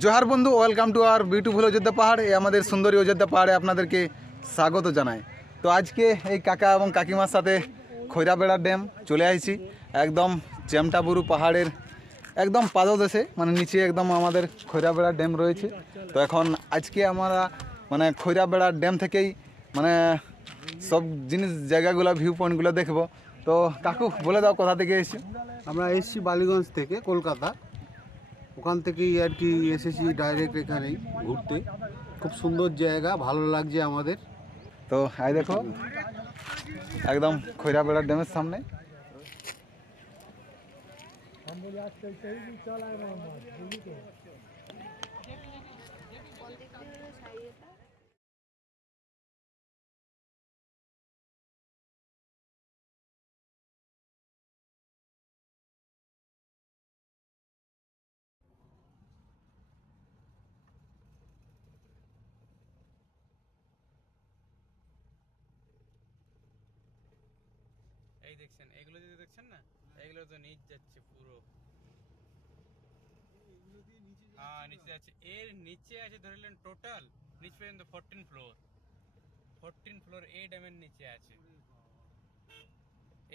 জোহার বন্ধু, welcome to our beautiful Ayodhya পাহাড়। এই আমাদের সুন্দরী অযোধ্যা পাহাড়ে আপনাদেরকে স্বাগত জানাই। তো আজকে এই কাকা এবং কাকিমার সাথে খৈরাবেড়া ড্যাম চলে আসছি। একদম চেমটাবুরু পাহাড়ের একদম পাদদেশে, মানে নিচে একদম আমাদের খৈরাবেড়া ড্যাম রয়েছে। তো এখন আজকে আমরা মানে খৈরাবেড়া ড্যাম থেকেই মানে সব জিনিস জায়গাগুলো ভিউ পয়েন্টগুলো দেখবো। তো কাকু বলে দাও কোথা থেকে এসেছি? আমরা এসেছি বালিগঞ্জ থেকে, কলকাতা। ওখান থেকেই আর কি এসেছি ডাইরেক্ট এখানেই ঘুরতে। খুব সুন্দর জায়গা, ভালো লাগছে আমাদের। তো এই দেখো একদম খৈরাবেড়া ড্যামের সামনে। এই দেখছেন, এগুলো যদি দেখছেন না, এগুলো তো নিচ যাচ্ছে পুরো। হ্যাঁ, নিচে যাচ্ছে। এর নিচে আছে ধরলেন টোটাল নিচ পর্যন্ত 14 ফ্লোর। 14 ফ্লোর এই ড্যামের নিচে আছে।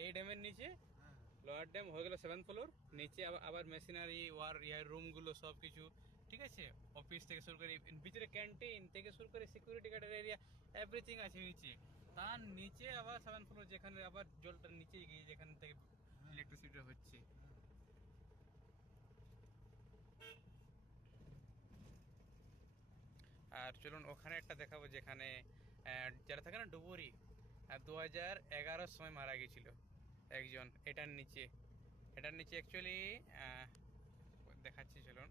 এই ড্যামের নিচে লোয়ার ড্যাম হয়ে গেল 7 ফ্লোর। নিচে আবার মেশিনারি ওয়ার ইয়ার রুমগুলো সব কিছু ঠিক আছে। অফিস থেকে শুরু করে ভিতরে ক্যান্টিন থেকে শুরু করে সিকিউরিটি গার্ডের এরিয়া এভরিথিং আছে নিচে। তার নিচে আবার 7 ফ্লোর, যেখানে আবার জলটা নিচে গিয়ে যেখান থেকে ইলেকট্রিসিটি হচ্ছে। আর চলুন ওখানে একটা দেখাবো, যেখানে যারা থাকে না ডুবুরি, 2011 সময় মারা গেছিল একজন। এটার নিচে অ্যাকচুয়ালি দেখাচ্ছি, চলুন।